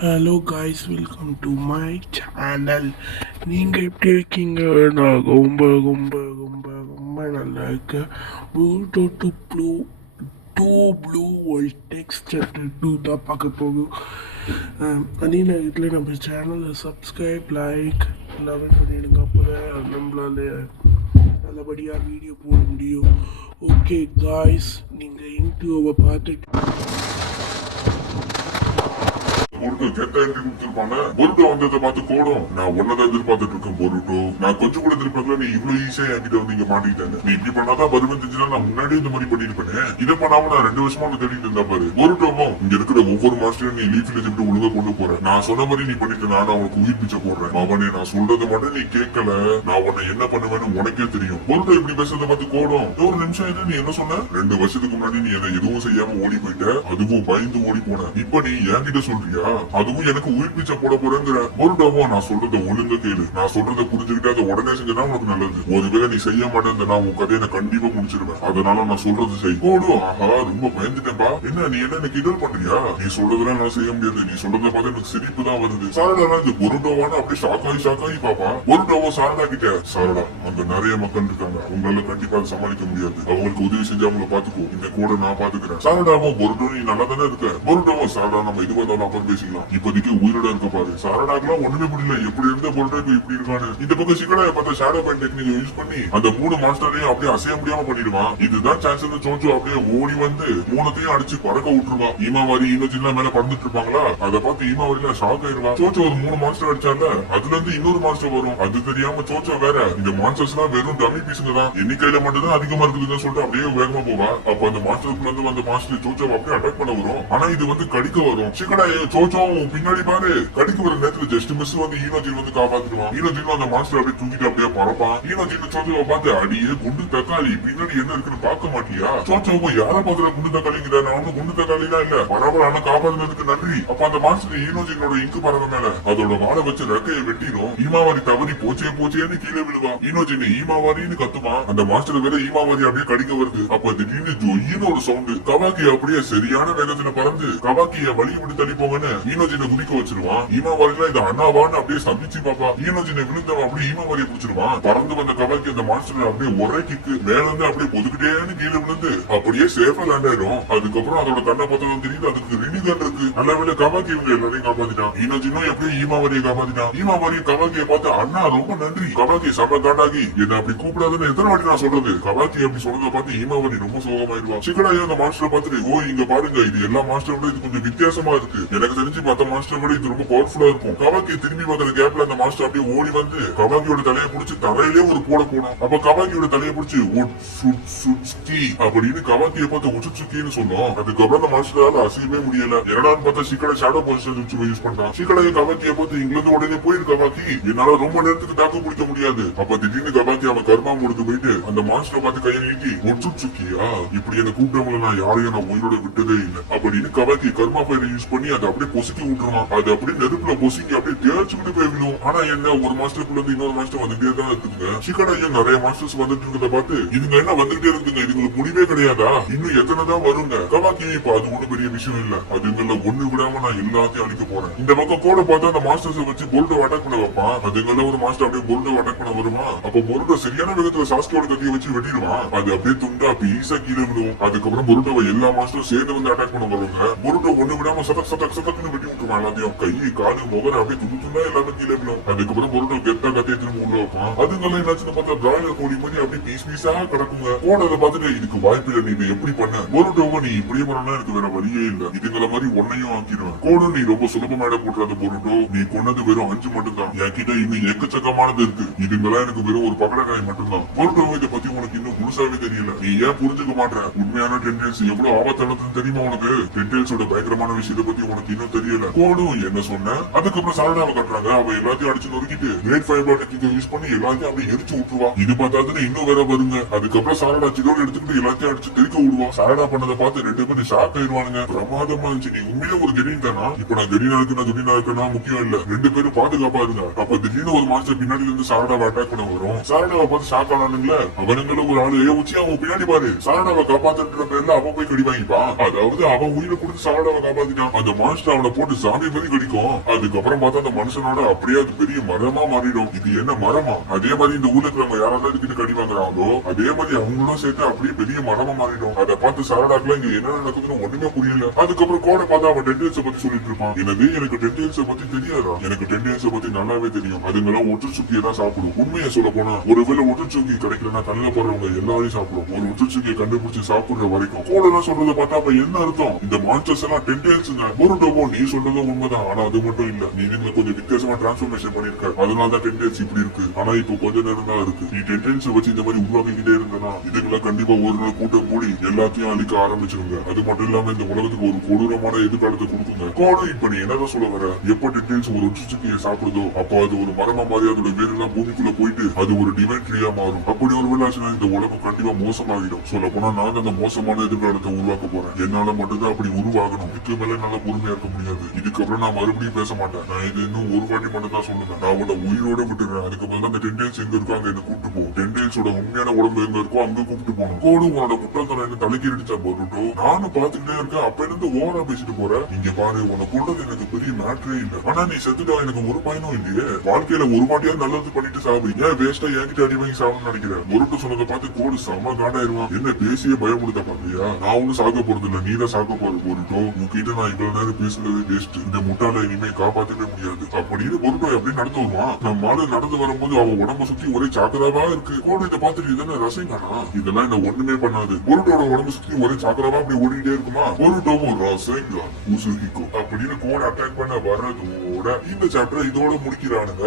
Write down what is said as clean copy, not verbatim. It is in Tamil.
Hello guys, welcome to my channel. நீங்கள் எப்படி இருக்கீங்க? நான் ரொம்ப ரொம்ப ரொம்ப ரொம்ப நல்லா இருக்கேன். Blue blue white text too தான் பார்க்க போகும். அதே நேரத்தில் நம்ம சேனலை சப்ஸ்கிரைப் லைக் எல்லாமே பண்ணிடுங்க. அப்போ தான் நம்மளால நல்லபடியாக வீடியோ போட முடியும். ஓகே காய்ஸ், நீங்கள் இன்ட்ரோவை பார்த்துட்டு பொருட்டு கெட்ட என்ட்ரி கொடுத்துருப்பாங்க. பொருட்டு வந்ததை பார்த்து கோடும் நான் ஒன்னதான் எதிர்பார்த்துட்டு இருக்கேன். பொருட்டோ நான் கொஞ்சம் கூட எதிர்பார்க்கல. நீ இவ்வளவு ஈஸியா என்கிட்ட வந்து இங்க மாட்டிக்கிட்டாங்க. நீ இப்படி பண்ணாதான் வருவன் தெரிஞ்சுனா நான் முன்னாடியே இந்த மாதிரி பண்ணிருப்பேன். இதை பண்ணாம நான் 2 வருஷமா தேடிட்டு இருந்தா பாரு. பொருட்டோவும் இங்க இருக்கிற ஒவ்வொரு மாஸ்டரையும் நீ லீஃப்ல எப்படி ஒழுங்கா கொண்டு போற. நான் சொன்ன மாதிரி நீ பண்ணிட்டு நான் அவனுக்கு உயிர் பிச்சை போடுறேன். அவனே நான் சொல்றது மட்டும் நீ கேட்கல. நான் உன்னை என்ன பண்ணுவேன்னு உனக்கே தெரியும். பொருட்டோ இப்படி பேசுறதை பார்த்து கோடும். ஒரு நிமிஷம் இது நீ என்ன சொன்ன? 2 வருஷத்துக்கு முன்னாடி நீ அதை எதுவும் செய்யாம ஓடி போயிட்ட. அதுவும் பயந்து ஓடி போன. இப்ப நீ என்கிட்ட சொல்றியா? அதுவும் எனக்கு உயிர் பிச்சை போட போறேங்கிற. பொருட்டாவோ நான் சொல்றத ஒழுங்க கேளு. நான் சொல்றத புரிஞ்சுக்கிட்டு அதை உடனே செஞ்சா உனக்கு நல்லது. ஒருவேளை நீ செய்ய மாட்டேன் நான் உன் கதையை நான் கண்டிப்பா முடிச்சிருவேன். அதனால நான் சொல்றது செய். போடு. ஆஹா, ரொம்ப பயந்துட்டேன்பா. என்ன நீ என்ன எனக்கு கிண்டல் பண்றியா? நீ சொல்றதெல்லாம் நான் செய்ய முடியாது. நீ சொல்றத பார்த்து எனக்கு சிரிப்பு தான் வருது. சாரடா இந்த பொருட்டாவான அப்படியே ஷாக்காயி பாப்பா. பொருட்டாவோ சாரடா கிட்ட, சாரடா அங்க நிறைய மக்கள் இருக்காங்க. உங்களால கண்டிப்பா சமாளிக்க முடியாது. அவங்களுக்கு உதவி செஞ்சு அவங்களை பாத்துக்கோ. இந்த கூட நான் பாத்துக்கிறேன். சாரடாவோ பொருட்டோ நீ நல்லா தானே இருக்க. பொருட்டாவோ சாரடா நம்ம இது வந்தாலும் அப்புறம் பேசிக்கலாம். இப்போதைக்கு உயிரோட இருக்க பாரு. சாரடாக்கெல்லாம் ஒண்ணுமே புரியல. எப்படி இருந்த பொருட்டோ இப்ப இப்படி இருக்கானு. இந்த பக்கம் சிக்கடாய பார்த்தா ஷேடோ பேண்ட் டெக்னிக் யூஸ் பண்ணி அந்த 3 மாஸ்டரையும் அப்படியே அசைய முடியாம பண்ணிடுவான். இதுதான் சான்ஸ். சோச்சோ அப்படியே ஓடி வந்து 3த்தையும் அடிச்சு பறக்க விட்டுருவா. ஈமாவாரி ஈனோஜின்ல மேல பறந்துட்டு இருப்பாங்களா, அதை பார்த்து ஈமாவாரில ஷாக் ஆயிடுவா. சோச்சோ ஒரு 3 மாஸ்டர் அடிச்சால அதுல இருந்து இன்னொரு மாஸ்டர் வரும். அது தெரியாம சோச்சோ வேற இந்த மாஸ்டர்ஸ் எல்லாம் வெறும் டம்மி பீஸுங்க தான், எண்ணிக்கையில மட்டும் தான் அதிகமா இருக்குதுன்னு சொல்லிட்டு அப்படியே வேகமா போவா. அப்ப அந்த மாஸ்டருக்குள்ள இருந்து வந்த மாஸ்டர் சோச்சோ அப்படியே அட்டாக் பண்ண வரும். ஆனா இது வந்து கடிக்க வரும். சிக்கடாய சோச்சோ பின்னாடி பாரு. கடிக்க வர நேரத்துல ஜஸ்ட் மிஸ் வந்து ஈனோஜின் வந்து காப்பாத்துருவான். ஈனோஜின் அந்த மாஸ்டர் அப்படியே தூக்கிட்டு அப்படியே பறப்பான். ஈனோஜின் சோச்சோவை பார்த்து அடியே குண்டு தக்காளி பின்னாடி என்ன இருக்குன்னு பார்க்க மாட்டியா? சோச்சோவை யார பாக்குற குண்டு தக்காளிங்கிற? நான் ஒண்ணு குண்டு தக்காளி தான் இல்ல. பரவாயில்ல, ஆனா காப்பாத்துனதுக்கு நன்றி. அப்ப அந்த மாஸ்டர் ஈனோஜினோட இங்கு பறவை மேல அதோட வாழை வச்சு ரெக்கையை வெட்டிடும். ஈமாவாரி தவறி போச்சேன்னு கீழே விழுவா. ஈனோஜின் ஈமாவாரின்னு கத்துமா. அந்த மாஸ்டர் வேற ஈமாவாரி அப்படியே கடிக்க வருது. அப்ப திடீர்னு ஜொய்யின்னு ஒரு சவுண்ட். கவாக்கி அப்படியே சரியான வேகத்துல பறந்து கவாக்கிய வழியை விட்டு தள்ளி போங்கன்னு ஈனோஜினை குதிக்க வச்சிருவான். ஈமாவாரிலாம் இந்த அண்ணாவான்னு அப்படியே சந்திச்சு பாப்பா. ஈனோஜினை விழுந்தவன் அப்படியே ஈமாவாரியை பிடிச்சிருவான். பறந்து வந்த கவாக்கி அந்த மாஸ்டர் அப்படியே ஒரே கிக்கு மேல இருந்து அப்படியே பொதுக்கிட்டேன்னு கீழே விழுந்து அப்படியே சேஃபா லேண்ட் ஆயிடும். அதுக்கப்புறம் அதோட கண்ணை பார்த்ததும் தெரியுது அதுக்கு ரினிகன் இருக்கு. நல்ல வேலை கவாக்கி இவங்க எல்லாரையும் காப்பாத்திட்டான். ஈனோஜினும் எப்படியும் ஈமாவாரியை காப்பாத்திட்டான். ஈமாவாரி கவாக்கியை பார்த்து அண்ணா ரொம்ப நன்றி. கவாக்கி சம காண்டாகி என்ன அப்படி கூப்பிடாதுன்னு எத்தனை வாட்டி நான் சொல்றது. கவாக்கி அப்படி சொல்றதை பார்த்து ஈமாவாரி ரொம்ப சோகமாயிருவா. சிக்கடாயோ அந்த மாஸ்டரை பார்த்துட்டு, ஓ இங்க பாருங்க, இது எல்லா மாஸ்டரை விட இது கொஞ்சம் வித்தியாசமா இருக்கு. எனக்கு தெரிஞ்சு மத்த மாஸ்டர் விட இது ரொம்ப பவர்ஃபுல்லா இருக்கும். கவாக்கி திரும்பி பார்க்கிற கேப்ல அந்த மாஸ்டர் அப்படியே ஓடி வந்து கவாக்கியோட தலையை பிடிச்சி தரையிலே ஒரு போட போனோம். அப்ப கவாக்கியோட தலையை பிடிச்சி அப்படின்னு கவாக்கியை பார்த்து உச்சுக்கின்னு சொன்னோம். அதுக்கப்புறம் அந்த மாஸ்டரால அசையவே முடியல. என்னடான்னு பார்த்தா சிக்கடை ஷேடோ பொசிஷன் யூஸ் பண்றான். சிக்கடையை கவாக்கியை பார்த்து இங்க இருந்து உடனே போயிரு கவாக்கி, என்னால ரொம்ப நேரத்துக்கு தாக்கு பிடிக்க முடியாது. அப்ப திடீர்னு கவாக்கி அவன் கர்மா முடித்து போயிட்டு அந்த மாஸ்டரை பார்த்து கையை நீட்டி ஒச்சுக்கியா, இப்படி என்ன கூப்பிட்டவங்கள நான் யாரையும் நான் உயிரோட விட்டதே இல்லை அப்படின்னு கவாக்கி கர்மா பயிரை யூஸ் பண்ணி அதை அப்படியே பொசுக்கி விட்டுருவான். அது அப்படியே நெருப்புல பொசுக்கி அப்படியே தேய்ச்சுக்கிட்டு போய் விடும். ஆனா என்ன, ஒரு மாஸ்டருக்குள்ள இருந்து இன்னொரு மாஸ்டர் வந்துட்டே தான் இருக்குதுங்க. சிக்கடையும் நிறைய மாஸ்டர்ஸ் வந்துட்டு இருக்கிறத பார்த்து இதுங்க என்ன வந்துகிட்டே இருக்குங்க, இதுங்களுக்கு முடிவே கிடையாதா, இன்னும் எத்தனை தான் வருங்க. கவாக்கி இப்ப அது ஒண்ணு பெரிய விஷயம் இல்ல, அதுங்கள ஒண்ணு விடாம நான் எல்லாத்தையும் அழிக்க போறேன். இந்த பக்கம் கூட பார்த்தா அந்த மாஸ்டர்ஸ் வச்சு பொருட்டை அட்டாக் பண்ண வைப்பான். அதுங்கள ஒரு மாஸ்டர் அப்படியே பொருட்டை அட்டாக் பண்ண வருமா. அப்ப பொருட்டை சரியான வேகத்துல சாஸ்கியோட கத்தியை வச்சு வெட்டிடுவான். அது அப்படியே துண்டா பீஸா கீழே விடும். அதுக்கப்புறம் பொருட்டோவை எல்லா மாஸ்டரும் சேர்ந்து வந்து அட்டாக் பண்ண வருவாங்க. பொருட்டை ஒண்ணு விடாம சதக்குன்னு வெட்டி விட்டுருவான் எல்லாத்தையும். கை காலு முகர அப்படியே துண்டா எல்லாமே கீழே விடும். அதுக்கப்புறம் பொருட்டோ கெத்தா கத்தியை திரும்ப உள்ள வைப்பான். அதுங்கெல்லாம் என்னாச்சுன்னு பார்த்தா பிராய்லர் கோழி மாதிரி அப்படியே பீஸா கிடக்குங்க. போனதை பார்த்துட்டு இதுக்கு வாய்ப்பு இல்லை, நீ இதை எப்படி பண்ண பொருட்டோவை, நீ இப்படியே பண்ணா எனக்கு வேற வழியே இல்ல, இதுங்களை மாதிரி ஒன்னையும் ஆக்கிடுவேன். கோடு நீ ரொம்ப சுலபமாட போட்டுறாத பொருட்டோ, நீ கொண்டது வெறும் 5 மட்டும்தான். என்கிட்ட இன்னும் எக்கச்சக்கமானது இருக்கு. இதுங்களா எனக்கு வெறும் ஒரு பக்கடக்காய் மட்டும்தான். பொருட்டோ இதை பத்தி உனக்கு இன்னும் முழுசாவே தெரியல. நீ ஏன் புரிஞ்சுக்க மாட்டேற? உண்மையான டென்டெயில்ஸ் எவ்வளவு ஆபத்தானதுன்னு தெரியுமா உனக்கு? டென்டெயில்ஸோட பயங்கரமான விஷயத்தை பத்தி உனக்கு இன்னும் தெரியல. கோடும் என்ன சொன்ன? அதுக்கப்புறம் சாரடாவை கட்டுறாங்க. அவ எல்லாத்தையும் அடிச்சு நொறுக்கிட்டு கிரேட் ஃபைபர் டெக்னிக்கை யூஸ் பண்ணி எல்லாத்தையும் அப்படியே எரிச்சு விட்டுருவா. இது பார்த்தாதுன்னு இன்னும் வேற வருங்க. அதுக்கப்புறம் சாரடா சிலோட எடுத்துக்கிட்டு எல்லாத்தையும் அடிச்சு தெரிக்க விடுவா. சாரடா பண்ணதை பார்த்து 2 பேரும் ஷாக் ஆயிடுவானுங்க. பிரமாதமா இருந்துச்சு. நீ உண்மையில ஒரு கெரீன் தானா? இப்ப நான் கெரீனா இருக்கேன்னா முக்கியம் இல்ல, 2 பேரும் பாதுகாப்பா இருங்க. அப்ப திடீர்னு ஒரு மாஸ்டர் பின்னாடி இருந்து சாரடாவை அட்டாக் பண்ண வரும். சாரடாவை பார்த்து ஷாக் ஆனானுங்களே. அவனுங்கள ஒரு ஆளு உச்சி அவன் பின்னாடி பாரு, சாரடாவை காப்பாத்துற பேர்ல அவன் போய் கடி வாங்கிப்பான். அதாவது அவன் உயிரை கொடுத்து சாரடாவை காப்பாத்திட்டான். அந்த மாஸ்டர் அவனை போட்டு போட்டு சாமி மாதிரி கடிக்கும். அதுக்கப்புறம் பார்த்தா அந்த மனுஷனோட அப்படியே அது பெரிய மரமா மாறிடும். இது என்ன மரமா? அதே மாதிரி இந்த ஊர்ல இருக்கிறவங்க யாராவது கிட்ட கடி வாங்குறாங்களோ அதே மாதிரி அவங்களும் சேர்த்து அப்படியே பெரிய மரமா மாறிடும். அதை பார்த்து சரடாக்குலாம் இங்க என்ன நடக்குதுன்னு ஒண்ணுமே புரியல. அதுக்கப்புறம் கோடை பார்த்தா அவன் டென்டேல்ஸ பத்தி சொல்லிட்டு இருப்பான். எனவே எனக்கு டென்டேல்ஸ பத்தி தெரியாதா? எனக்கு டென்டேல்ஸ பத்தி நல்லாவே தெரியும். அதுங்கெல்லாம் ஒற்றுச்சுக்கியை தான் சாப்பிடும். உண்மையை சொல்ல போனா ஒருவேளை ஒற்றுச்சுக்கி கிடைக்கலன்னா கண்ணில் போடுறவங்க எல்லாரையும் சாப்பிடும். ஒரு ஒற்றுச்சுக்கியை கண்டுபிடிச்சு சாப்பிடுற வரைக்கும் கோடெல்லாம் சொல்றத பார்த்தா அப்ப என்ன அர்த்தம்? இந்த மான்ஸ்டர்ஸ் எல்லாம் டென்டேல்ஸ்ங்க. போருட்டோபோ நீ சொல்றதும் உண்மைதான். ஆனா அது மட்டும் இல்ல, நீ இதுல கொஞ்சம் வித்தியாசமா டிரான்ஸ்பர்மேஷன் பண்ணிருக்க. அதனாலதான் டென்டேல்ஸ் இப்படி இருக்கு. ஆனா இப்போ கொஞ்ச நேரம் தான் இருக்கு. நீ டென்டேல்ஸ் வச்சு இந்த மாதிரி உருவாக்கிக்கிட்டே இருந்தனா இதுக்கெல்லாம் கண்டிப்பா ஒரு நாள் கூட்டம் கூடி எல்லாத்தையும் அழிக்க ஆரம்பிச்சிருங்க. அது மட்டும் இல்லாம இந்த உலகத்துக்கு ஒரு கொடூரமான எதிர்காலத்தை கொடுக்குங்க. கோடு இப்ப நீ என்னதான் சொல்ல வர? எப்ப டென்டேல்ஸ் ஒரு ஒற்றுச்சுக்கியை சாப்பிடுதோ அப்போ அது ஒரு மரமா மாதிரி அதோட வேரெல்லாம் பூமிக்குள்ள போயிட்டு அது ஒரு டிவைன் ட்ரீயா மாறும். அப்படி ஒரு வேலை இந்த உலகம் கண்டிப்பா மோசமாகிடும். சொல்ல போனா நான் அந்த மோசமான எதிர்காலத்தை உருவாக்க போறேன். என்னால மட்டும்தான் அப்படி உருவாகணும். இதுக்கு மேல என்னால பொறுமையா இருக்க முடியாது. இதுக்கப்புறம் நான் மறுபடியும் பேச மாட்டேன். நான் இது இன்னும் ஒரு வாட்டி மட்டும் தான் சொல்லுவேன். நான் உன்னை உயிரோட விட்டுறேன். அதுக்கப்புறம் தான் அந்த டென்டேல்ஸ் எங்க இருக்கோ அங்க என்ன கூப்பிட்டு போ. டென்டேல்ஸோட உண்மையான உடம்பு எங்க இருக்கோ அங்க கூப்பிட்டு போகணும். கோடு உன்னோட முட்டாள்தனம் என்ன தலைக்கீடிச்சா போட்டுட்டோ நானும் பாத்துக்கிட்டே இருக்கேன். அப்ப இருந்து ஓவரா பேசிட்டு போற. இங்க பாரு, உன்னை கொண்டது எனக்கு பெரிய மேட்டரே இல்ல. ஆனா நீ செத்துட்டா எனக்கு ஒரு பயனும் இல்லையே. வாழ்க்கையில ஒரு வாட்டியா நல்லது பண்ணிட்டு சாவு. ஏன் வேஸ்டா என்கிட்ட அடி வாங்கி சாவுன்னு நினைக்கிறேன். முருட்டு சொன்னதை பார்த்து கோடு செம காண்டாயிருவான். என்ன பேசிய பயமுடுத்த பாத்தியா? நான் ஒன்னும் சாக்க போறது இல்ல, நீதான் சாக்க போறது. பொருட்டோ உங்ககிட்ட நான் இவ்வளவு நேரம் பேசுனது வேஸ்ட். இந்த முட்டாள இனிமே காப்பாத்தவே முடியாது அப்படின்னு பொருட்டோ எப்படி நடந்து வருவான். நம்ம மாடு நடந்து வரும்போது அவன் உடம்ப சுத்தி ஒரே சாக்கராவா இருக்கு. கோடு இதை பார்த்துட்டு இதென்ன ரசங்கானா? இதெல்லாம் என்ன ஒண்ணுமே பண்ணாது. பொருட்டோட உடம்பு சுத்தி ஒரே சாக்கராவா அப்படி ஓடிட்டே இருக்குமா? பொருட்டோவும் ரசங்கா உசுகிக்கோ அப்படின்னு கோடு அட்டாக் பண்ண வர்றதோட இந்த சாப்டர் இதோட முடிக்கிறானுங்க.